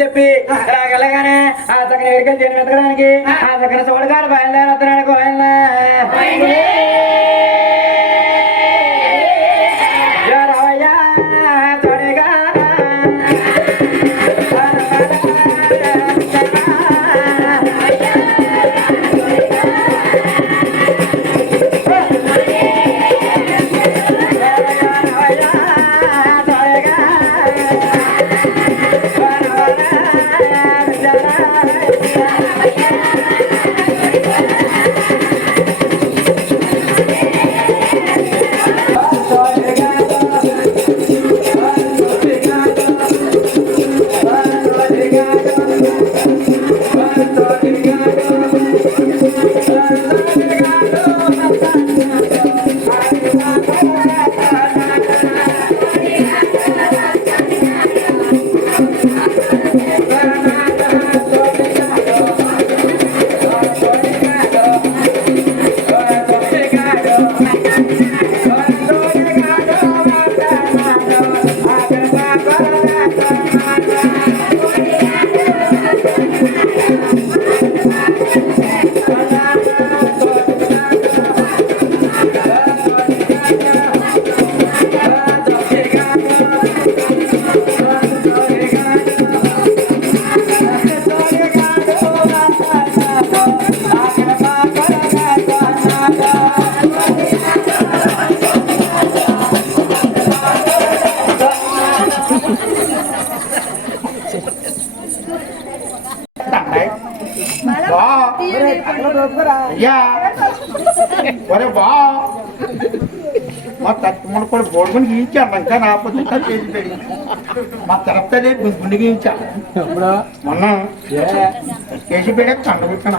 చెప్పి వెళ్ళగానే ఆ సగన ఎరికలు చేయడం ఎత్తడానికి ఆ సగన చూడగాడు బయలుదేరుతున్నాడు గోవిందా మా తత్తుమని కూడా బోడుకుని గీయించాను ఇంకా నా పొద్దున్న చేసి పెరిగి మా తరపుతే గుండె గీయించాను మొన్న ఏ? చేసి పెడే కండ పెట్టాను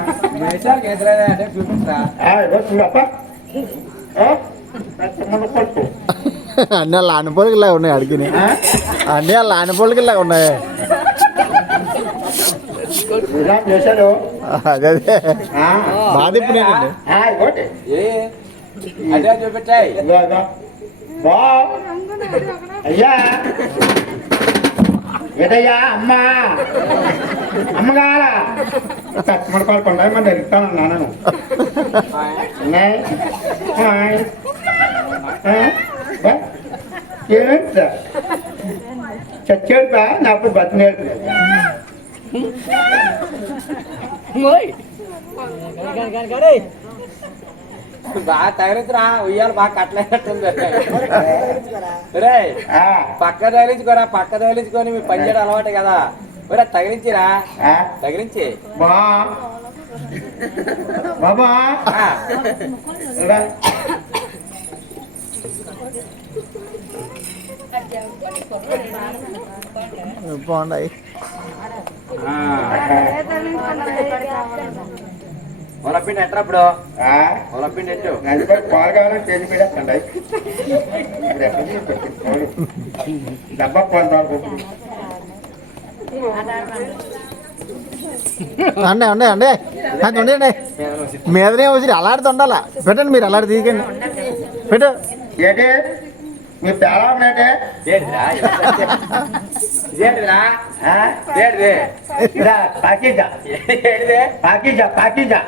అన్నీ వాళ్ళ ఆనపోలికలా ఉన్నాయి అడిగిన. ఆ? అన్నీ వాళ్ళ ఆనపోలికలా ఉన్నాయి. చేశాడు. అదే ఆ? బాధ ఇప్పుడు అదే చూపించాయి ఇగో ఇగో. బా అయ్యా ఏదయ్యా అమ్మా అమ్మగారా తత్తుమని కొడుకుండా మన దొరుకుతాను నాన్నను ఉన్నాయి హాయ్. ఆ? బా. ఏంటా చచ్చాడు బా నాకు బతినేడు బాగా తగిలించురా ఉయ్యాలు బాగా కట్టలేనట్టుంది. రే ఆ, పక్క తగిలించుకోరా పక్క తగిలించుకొని మీ పని చేయడం అలవాటే కదా. ఒరే తగిలించిరా. ఆ, తగిలించి. బాబా. బాగున్నాయి. ఇప్పుడు ఎక్కడ నుంచి పెట్టుకోవాలి? డబ్బా పాలు తాగు అండి అండి అండి అది ఉండండి మీదనే వచ్చి అలాడితే ఉండాలా పెట్టండి మీరు అలాడి తీయకండి. పెట్టు. ఏంటి? మీ తేడా ఉన్నట్టే ఏంటిరా ఏంటిరా ఆ? ఏంటిది రా, పాకీజా ఏంటిది పాకీజా పాకీజా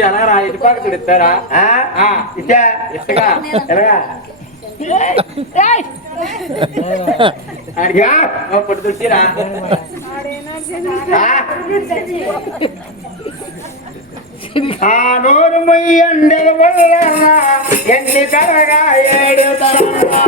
ఎలా రా ఇటు పక్క చూడు ఇస్తారా ఆ? ఆ. ఇచ్చా ఇష్టగా ఎలాగా అడిగా పొట్టు తుడిచిరా ఆ? ఆ వల్ల ఎన్ని తరగా ఏడు తరగా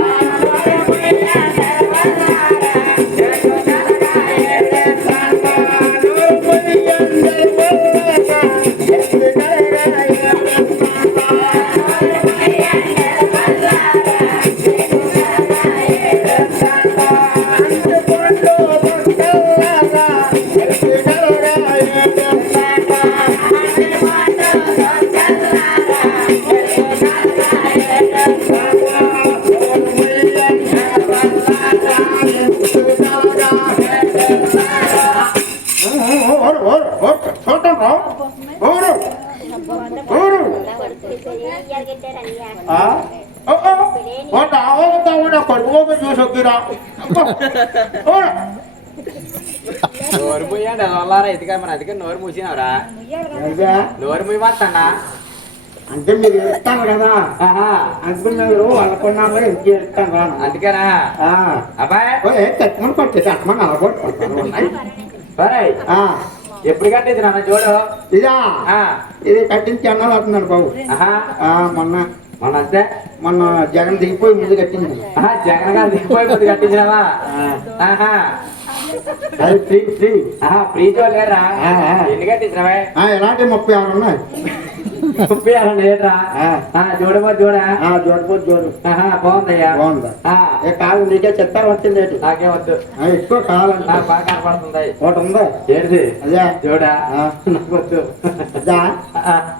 నోరు మూయండి వాళ్ళారా ఇదిగా మరి అందుకే నోరు మూసినవరా. నోరు మూయమంటానా అంటే మీరు ఇస్తాను కదా. మీరు వాళ్ళకున్నామో ఇంటికి ఇస్తాను రాను అందుకేనా? ఆ. అబ్బాయి? తక్కువ కొట్టేసి అట్మని అలగొట్టుకుంటాను ఎప్పుడు కట్టేది నాన్న? చూడు. ఇదా? ఇది కట్టించి అన్నాడు అవుతున్నాడు బాబు. మొన్న. మన అంతే మొన్న జగన్ దిగిపోయి ముందు కట్టింది. జగన్ గారు దిగిపోయి కొద్ది కట్టించినావా? అది ఫ్రీ ఫ్రీ. ఎన్ని కట్టించినావా? ఆ, ఎలాంటి ముప్పై ఆరు ఉన్నాయి ఆ, చూడమో చూడా ఆ, జోడుకోదు జోడు. ఆహా బాగుందయ్యా. బాగుందా. ఏ కాదు నీకే చెత్తారు వచ్చింది ఏంటి? నాకేం వద్దు. ఎక్కువ కావాలంట. బాగా కనపడుతుంది ఒకటి ఉందా? ఏంటిది అదే చూడా. నాకు వద్దు.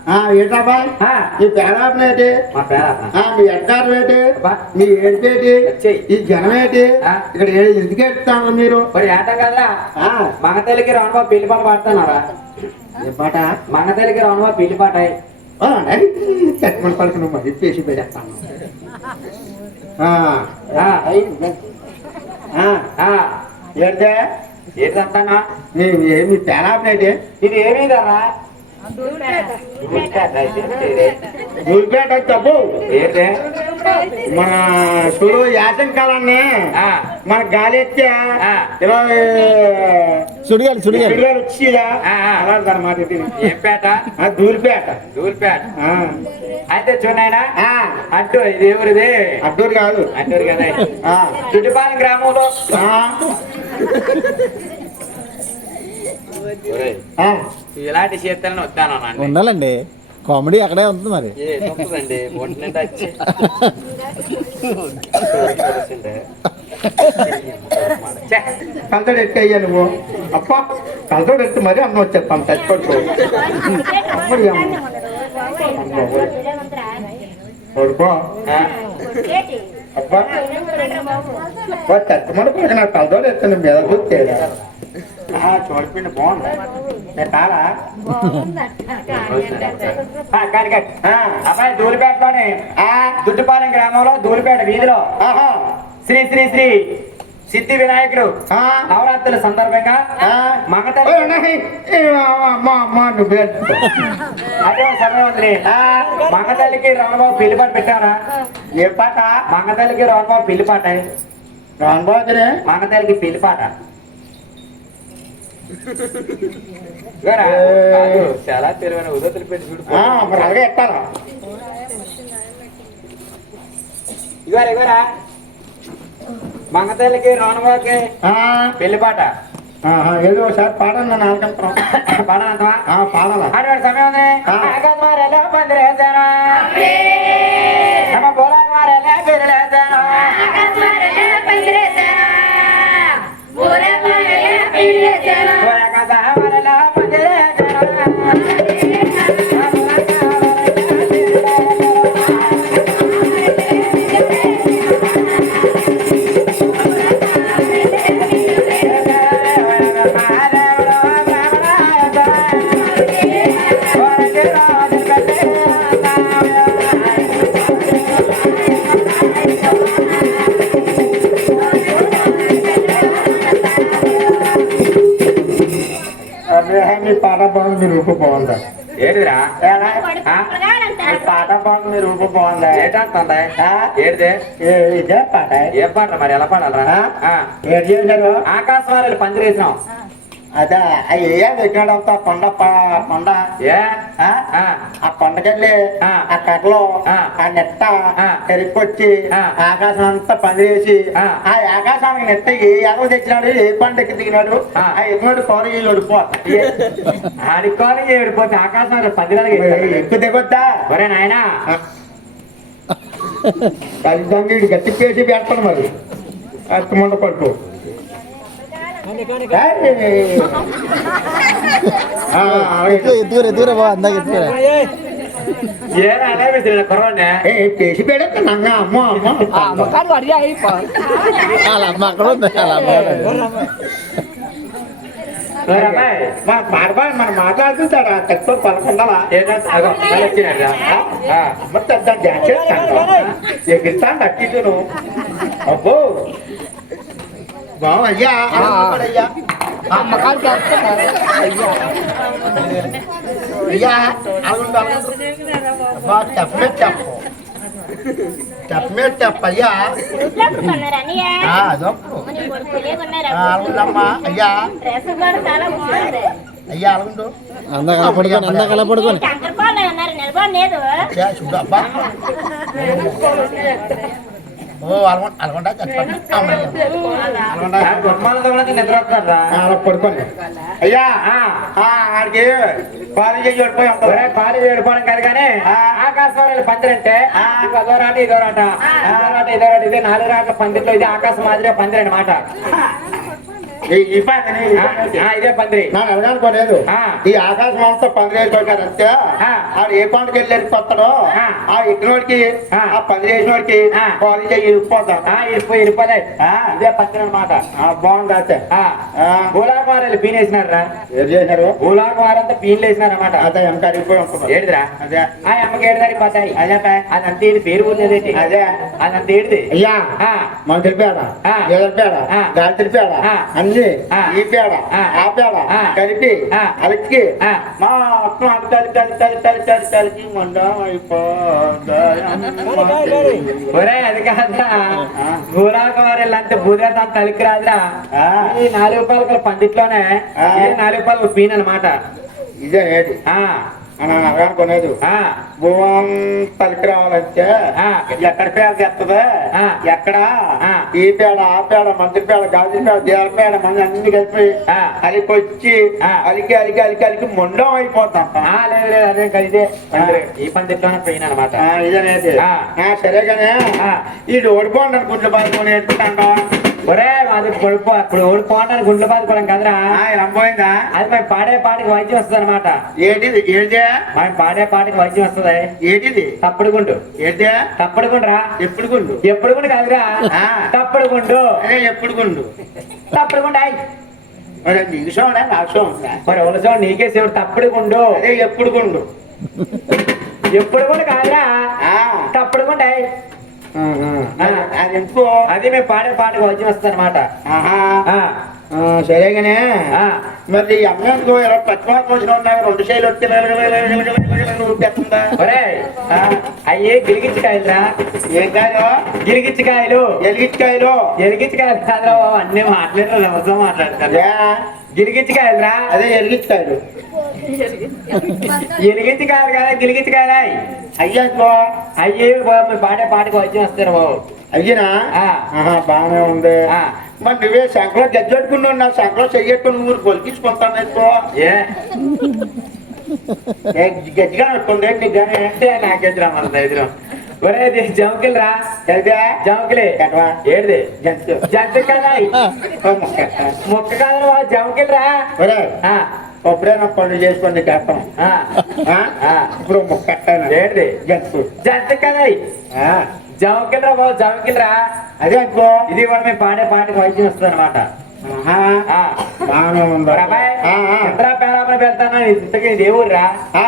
ఆ, ఏంటా పేరాపలు ఏంటి? మా మీ ఎడ్డారు ఏంటి. మీ వచ్చేయ్. ఈ జనం ఏంటి. ఇక్కడ ఎందుకు ఎడుతాను మీరు? మరి ఏటం కదా ఆ, మంగతల్లికి రానువా పెళ్ళి పాట పాడుతున్నారా? పాట? మంగతల్లికి రానువా పెళ్ళి పాట? ఆ, నై, చెక్కమని పలుకును మరి చేసి పెడతాను ఆ, ఆ. అయ్, ఆ, ఆ, ఏంటే? ఏంటంటానా మీ మీ- మీ పేరాపలు ఏంటి? ఇది ఏమీ కదరా. దూరిపేట తప్పు ఏంటే? మన చూడు యాసం కాలాన్ని ఆ, మన గాలి ఎత్తే ఆ. ఇరవై సుడిగాలి సుడిగాలి. ఏం పేట? ఆ దూరిపేట. దూల్పేట ఆ. అయితే చూడైనా ఆ, అడ్డు ఇది ఎవరిది? అడ్డూరు కాదు. అంటారు కదా. ఆ, చుట్టుపాలెం గ్రామంలో? ఆ, ఒరేయ్, ఆ. ఇలాంటి చేతులను వద్దాను ఉండాలండి. కామెడీ అక్కడే ఉంటుంది మరి ఏ తప్పుదండి ఒంటి నిండా వచ్చి ఛే, కలతోడు ఎత్తి అయ్యా నువ్వు అప్ప కలతోడు ఎత్తి మరి అమ్మ వచ్చేస్తాను చచ్చిపోతు కొడుకో అబ్బా. నాకు ఎత్తాను మీద కూర్చేదా చూడిపిండి బాగుంది. నేను. ఆ, అబ్బాయి ధూళిపేటలోని ఆ, దుడ్డుపాలెం గ్రామంలో ధూళిపేట వీధిలో. ఆహా, శ్రీ శ్రీ శ్రీ సిద్ధి వినాయకుడు. నవరాత్రుల సందర్భంగా నువ్వే. అదే సమయం మగతల్లికి రానుబాబు పెళ్ళి పాట పెట్టారా ఏ పాట? మగతల్లికి రానుబాబు పెళ్ళి పాట రానుబాదురే మగతల్లికి పెళ్ళి పాట. చాలా తెలివైన ఉదతులు పెట్టి చూడు అలాగే ఎట్టాలా ఇదిగోరా ఇదిగోరా మగతల్లికి రానుబాబుకి ఆ, పెళ్ళి పాట. ఏదో ఒకసారి పాడండి నన్ను పాడాలా సమయం ఉంది. మీ పాట బాగుంది రూపు బాగుందా ఏడిరా పాట బాగుంది మీ రూపు బాగుందా ఏటంటుందా? ఆ? ఏడిదే? ఏ, ఇదే పాట ఏం పాట మరి? ఎలా పాడాలరా? ఆ? ఏడు చేశారు ఆకాశవాణి పందిరేసినాం. అదే ఏ ఎక్కినాడంతా కొండ కొండ ఏ ఆ? కొండకెళ్ళి ఆ. కర్రలో ఆ. నెట్ట ఆ. ఆకాశం అంతా పనిచేసి ఆ. ఆ ఆకాశానికి నెట్టకి ఎవరు తెచ్చినాడు ఏ పంటకి దిగినాడు ఆ. పౌరు వీళ్ళు ఓడిపోతాయి ఆడుకోని ఏడిపోతే ఆకాశవాణి పందిరాలకి ఎక్కువ దిగొద్దా ఒరే నాయనా ఇటు గట్టి పేసి పెడతాను మరి అత్తమంట పడుకో అక్కడ ఉంది వాళ్ళ అమ్మ మరి అమ్మాయి మన మాట్లాడుతుంటాడా? తక్కువ పెద్ద జాకెట్ ఎగిరిస్తాను అట్టిను అబ్బో. బావ అయ్యా అయ్యా. అయ్యా. చెప్పమే చెప్పు చెప్పమే చెప్పయ్యా? అలాగమ్మా అయ్యా. అయ్యా అలాగుండు అందాక అలా అందాక ఓ అలగొండ అలగొండ పడుకోండి. అయ్యా ఆ, ఆ, ఆడికి పాలు చేసి పడిపోయి ఉంటారు ఒరే పాలు వేడుకోవడం కాదు కానీ ఆకాశవాణి పందిరంటే అదో రాట ఇదో రాట. ఇదో రాట ఇదో నాలుగు రాట్ల పందిరిలో ఇది ఆకాశం మాదిరే పందిరి పని ఇదే పందిరి. ఈ ఆకాశం అంతా ఆ. ఆడు ఏ పంటకి వెళ్ళి కొత్తడో ఆ. ఎక్కినోడికి ఆ. ఆ. పాలు చేసి ఇరిగిపోతాం ఆ, ఇరిపోయి ఇరిపోతాయి. ఇదే పందిరి అనమాట బాగుంది అయితే ఆ. భూలాకుమారాలు పీన్ వేసినారా ఏం చేశారు భూలాకుమారంతా పీన్లు వేసినారన్నమాట అదే అరిగిపోయి ఉంటుంది ఏడుదిరా అదే ఆ అమ్మకి ఏడు దారి పోతాయి అదే. అదంతా ఏడు పేరు ఊరిదేటి అదే. అదంతా ఏడిది అయ్యా. మనం తెలిపాడా. ఏ తెలిపాడా. గాలి తెలిపాడా. అన్ని ఆ. ఈ పేడ ఆ. పేడ. కలిపి. అలకి. మా అక్క అది తలి తలి తలి తలి తలి తలికి మండం అయిపోదాయి ఒరే అది కాదురా భూలాకుమారులు అంతే భూదేత తలికి రాదురా. ఈ నాలుగు ఆ. ఇది నాలుగు పలకల పీన్ అనమాట ఇదే అని అనుకోలేదు రావాలంటే ఆ. ఎక్కడ పేడ తెస్తుంది. ఎక్కడ ఆ. ఈ పేడ ఆ పేడ మంత్రి పేడ గాజు పేడ దేవల పేడ మన అన్ని కలిపి ఆ. అలికి వచ్చి. అలికి అలికి అలికి అలికి మొండం అయిపోతాం లేదు లేదు అదే కలిదే. ఈ పందిట్లోనే పీన్ అనమాట ఆ, ఇదనేది సరేగానే. ఇది ఓడిపోండి గుడ్లు బాదుకొని ఎత్తుకుంటాండా ఒరే అది పడిపో ఇప్పుడు ఓడిపోవడానికి గుండె బాదుకోవడం కదరా? రంపోయిందా అది మేము పాడే పాటకి వైద్యం వస్తుంది అనమాట ఏంటిది? ఏంటే? మేము పాడే పాటకి వైద్యం వస్తుంది? ఏంటిది? తప్పుడు గుండు ఏంటే? తప్పుడు గుండ్రా ఎప్పుడు గుండు ఎప్పుడు గుండు కాదురా. ఆ. తప్పుడు గుండు ఎప్పుడు గుండు తప్పుడు గుండు ఆయ్. మరి నీకు సోడా నాకు సోడా మరి ఎవరు నీకే తప్పుడు గుండు అదే ఎప్పుడు గుండు ఎప్పుడు గుండు కాదురా. ఆ. తప్పుడు గుండు అది ఎందుకో? అది మేము పాడే పాటకి ఆహా. ఆ, సరేగానే మరి పచ్చిమార్కు వచ్చిన ఉన్నాయి రెండు శైలు వచ్చి ఊపెత్తుందా ఒరే అయ్యే గిరిగిచ్చికాయలురా ఏం కాదు? గిరిగిచ్చికాయలు ఎలిగిచ్చాయిలో గిరిగిచ్చికాయలు కాదురా బాబు అన్ని మాట్లాడరు ఎవరితో మాట్లాడతారు గిరిగిచ్చికాయలురా అదే ఎలిగిచ్చాయిలు ఎలిగించికాయలు కదా గిరిగిచ్చికాయలు అయ్యా ఇదిగో. అయ్యే బాబు మీ పాడే పాటకి వైద్యం వస్తారు బాబు. అయ్యినా? బాగానే ఉంది. మరి నువ్వే శంకలో గజ్జెట్టుకున్నావు నా శంకలో చెయ్యట్టుకుని ఊరు కొలికించుకుంటాను ఎక్కువ ఏ? గజ్జిగా పెట్టుకుంది నీకు కానీ అంటే నాకెదురా మన దగ్గర ఒరే ఇది జంకిల్ రా తెలిపా జంకిలే ఎట్వా? ఏడిది జంతు జంతు కదా మొక్క కాదు జంకిల్ రా ఒరే ఆ, ఎప్పుడైనా పనులు చేసుకొని చేస్తాం. ఆ, ఆ? ఆ. ఇప్పుడు ఏడిది జంతు జంతు కదా ఆ. జంకిల్ రా బాబు జంకిల్ రా అదే అనుకో ఇది కూడా మేము పాడే పాటకి వైద్యం వస్తుంది అనమాట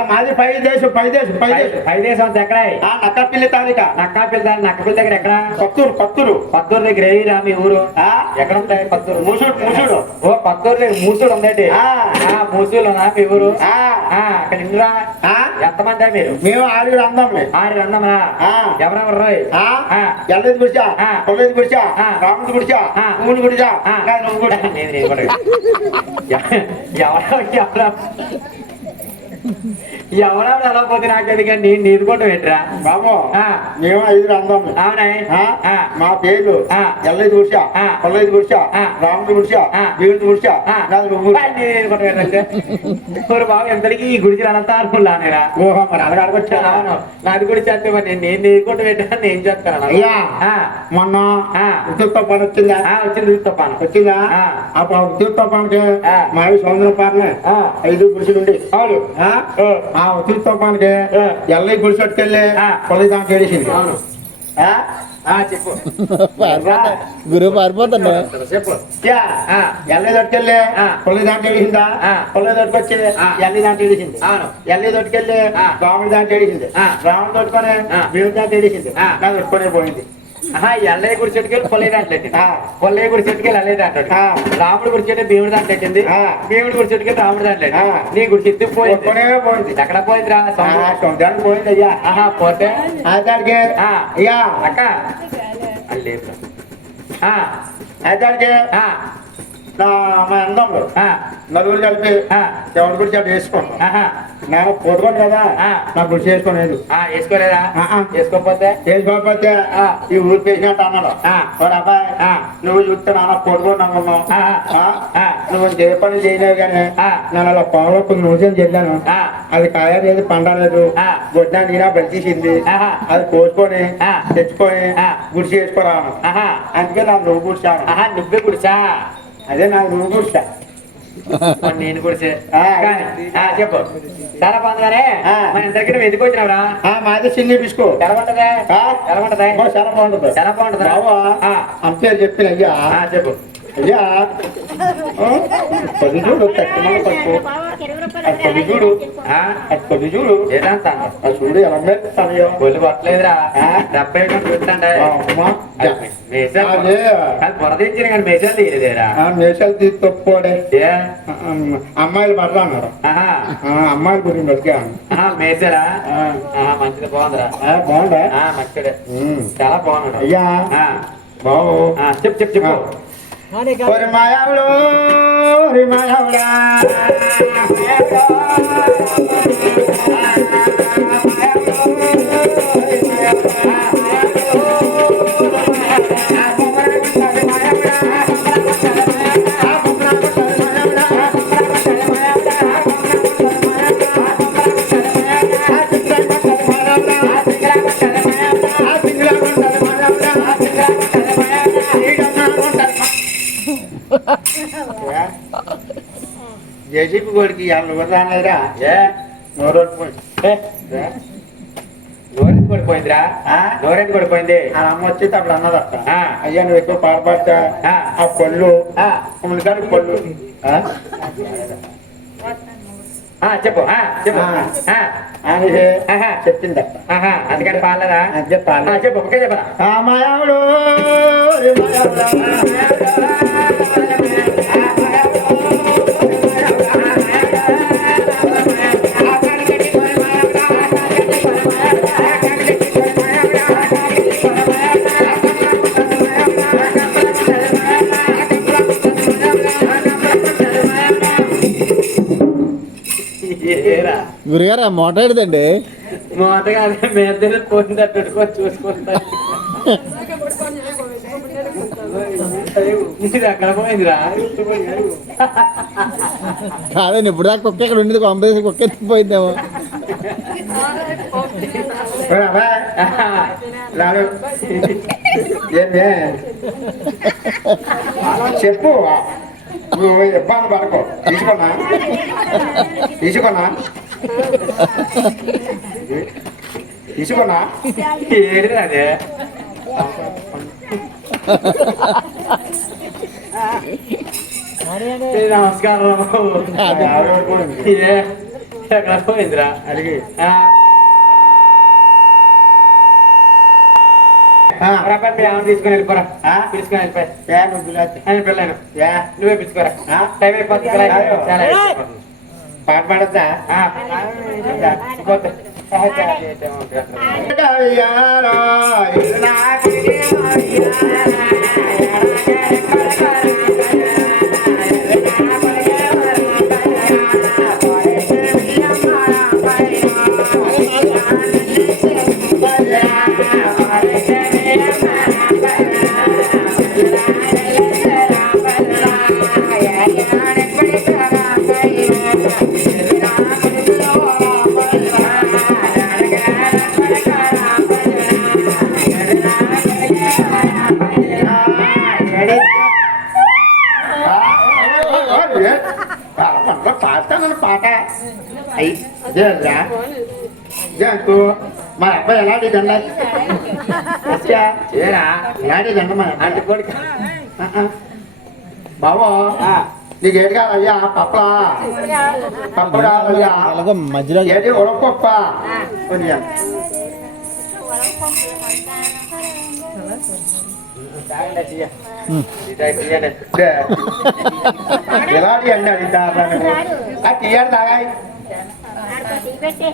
మాది పై దేశం పై దేశం పై దేశం. పై దేశం అంతా ఎక్కడ? ఆ నక్క పిల్లి తాలిక. నక్కా పిల్ల నక్క పిల్ల దగ్గర ఎక్కడ? పత్తూరు పత్తూరు. పత్తూరు దగ్గర ఏదిరా మీ ఊరు? ఆ? ఎక్కడ ఉంటాయి పత్తూరు? మూసుడు మూసుడు ఓ పత్తూరు దగ్గర మూసూడు ఉందండి. ఆ. ఆ మూసూలు ఉందా మీ ఊరు? ఆ. ఆ, అక్కడ ఇందురా ఆ? ఎంతమంది మీరు? మేము ఆరుగురు అందాంలే ఆరు అన్నమా ఆ. ఎవరెవరు. ఎల్లది గుడిచా. కొల్లది గుడిచా. రాముడి గుడిచా. ఊని గుడిచా ఆ. నాది నువ్వు గుడి. నేను నేను కూడా. ఎవ- ఎవరో ఎవరో ఎవరెవరు ఎలా పోతే నాకేది కానీ నేను నీరుకోవటం ఏంట్రా బాబు ఆ. మేము ఐదుగురు అందాంలే అవునా ఆ? ఆ. మా పేర్లు ఆ. ఎల్లది గుడిచా ఆ. కొల్లది గుడిచా ఆ. రాముడి గుడిచా ఆ. దేవుడి గుడిచా ఆ. నాది నువ్వు గుడి. బా, నేను నీరుకోవటం ఏంటంటే ఓరు బాబు ఎంతకి ఈ గుడిచి అనంత అనుకున్నానేరా ఓహో మరి అలాగ అవును నాది గుడి చేస్తే మరి నేను నేను నీరుకోవటం ఏంటంటే నేను చేస్తాను అయ్యా. మొన్న. ఉద్యోగ పని వచ్చిందా వచ్చింది తప్పాను వచ్చిందా ఆ. అప్పుడు ఉద్యోగ. మా సముద్రం పారనే ఆ. ఐదు పురుషులు ఉండి అవును ఆ? ఆ. ఆ ఉద్యోగ పనికి ఆ. ఎల్లై గుడిసెట్టుకెళ్ళి ఆ. కొలది దానికి ఏడిసింది అవును ఆ? ఆ, చెప్పు పారిపోతా గురువు పారిపోతాను చెప్పు. ఎల్లి దొట్టుకెళ్ళి. పొల్లి దాంట్లో ఆ. పొల్లి దొట్టుకొచ్చి ఆ. ఎల్లి దాంట్లో అవును ఎల్లి దొట్టుకెళ్ళి ఆ. రాముడి దాంట్లో ఆ. రాముడు దొట్టుకొని. దేవుడి దాంట్లో. నా దొట్టుకొని పోయింది ఎల్లయ్య గుడి చెట్టుకెళ్ళి పొల్లయ్య దాంట్లో ఆ. పొల్లయ్య గుడి చెట్టుకెళ్ళి అల్లయ్య దాంట్లో ఆ. రాముడి గుడి చెట్టు దేవుడి దాంట్లో పెట్టింది ఆ. దేవుడి గుడి చెట్టుకెళ్ళి రాముడి దాంట్లో ఆ. నీ గుడి చెట్టు పోయింది. పోయింది. ఎక్కడ ఆ, సొంతానికి పోయింది అయ్యా. ఆహా పోతే. అయ్యా. అక్క. అల్లేదు ఆ అతడికి నా మా అందములు ఆ నలుగురు కలిపి. ఎవరి గురించి అటు వేసుకోండి నేను పొడుకోండి కదా. నా గురించి వేసుకోలేదు ఆ వేసుకోలేదా. వేసుకోకపోతే వేసుకోకపోతే. ఈ ఊరు పేసినట్టు అన్నాడు ఆ. మరి అబ్బాయి. నువ్వు చూస్తే నాన్న పొడుకోండి అనుకున్నావు. నువ్వు ఏ పని చేయలేవు కానీ. నేను అలా పొలంలో కొన్ని రోజులు చెల్లాను. అది కాయలేదు పండలేదు ఆ. గొడ్డానికి నా బలిచేసింది. అది కోసుకొని. తెచ్చుకొని. గుడిసి వేసుకోరాను అందుకే నాకు నువ్వు గుడిచాను నువ్వే గుడిసా అదే నాకు నువ్వు మరి నేను ఆ, చెప్పు. చాలా బాగుందిగానే ఆ. మన ఇంతకి నువ్వు ఎందుకు వచ్చినావురా? మాది చిన్ని బిస్కు. ఎలా ఉంటదా ఆ? ఎలా ఉంటదా అమ్మా, చాలా బాగుంటుంది. చాలా బాగుంటుందా? అంతే చెప్పిన అయ్యా. ఆ, చెప్పు. అయ్యా? పది చూడు పట్టుకో పది చూడు పది చూడు ఏదంతా చూడు ఎలా మెరుస్తాయో ఒళ్ళు పట్టలేదురా? డెబ్బై అదే. అది పొరదించిన కానీ మేసాలు తీయలేదేరా ఆ మేషాలు తీసి తప్పుకోడే? అమ్మాయిలు పడరా అన్నారు అమ్మాయిల గురించి బతికాను. ఆహా మంచిది బాగుందిరా ఆ, బాగుందా ఆ మంచిదే. చాలా బాగున్నాడు అయ్యా బావు ఆ, చెప్పు చెప్పు చెప్పు ఒరి మాయావులు ఒరి మాయావులా జేసీపీ కోడికి వాళ్ళు ఎవరు రాలేదురా ఏ నోరు ఏ, నోరెందుకు పడిపోయిందిరా? నోరెందుకు పడిపోయింది ఆ? అమ్మ వచ్చి అప్పుడు అన్నదట. అయ్యా నువ్వు ఎక్కువ పాడపడతా ఆ. ఆ పళ్ళు ఆ. ఉల్లిగడ్డ పళ్ళు. చెప్పు. చెప్పు. అని. చెప్పిందట అందుకని పాలదా అంతే పాలు. ఆ, చెప్పు ఒకే చెప్పరా మాయావుడు గురుగారు ఆ మోటార్ ఏడిదండి మొదటగా అదే మీ ఇద్దరు పోయింది పెట్టుకొని చూసుకుంటా ఇది అక్కడ పోయిందిరా కాదండి ఇప్పుడు దాకా కుక్క ఇక్కడ ఉండేది? కొంపదేసి కుక్క ఎత్తిపోయిందేమో. చెప్పు. నువ్వు ఇబ్బంది పడకు. తీసుకున్నా తీసుకున్నా తీసుకున్నా ఏది అదే ఏ, నమస్కారం? ఏ, ఎక్కడ పోయిందిరా అడిగి రాబాయ్, మీ ఆమెను తీసుకొని వెళ్ళిపోరా ఆ? తీసుకొని వెళ్ళిపోయి? ఆయన పిల్లను నువ్వే పిలుచుకోరా ఆ? టైం అయిపోతుంది. పాట పాడద్దా పోతే. పాడతాను పాట. అయ్యి జంతు మా అబ్బాయి ఎలా దండ? అచ్చా. ఏరా? ఏంటి దండమా అంటే కొడుకు. బాబు నీకు కావాలయ్యా? పప్ప పప్పు కావాలయ్యా మధ్యలో ఏంటి ఉడపప్ప కొంచెం ఎలాంటి అండి అది తాగాయి. పెట్టి.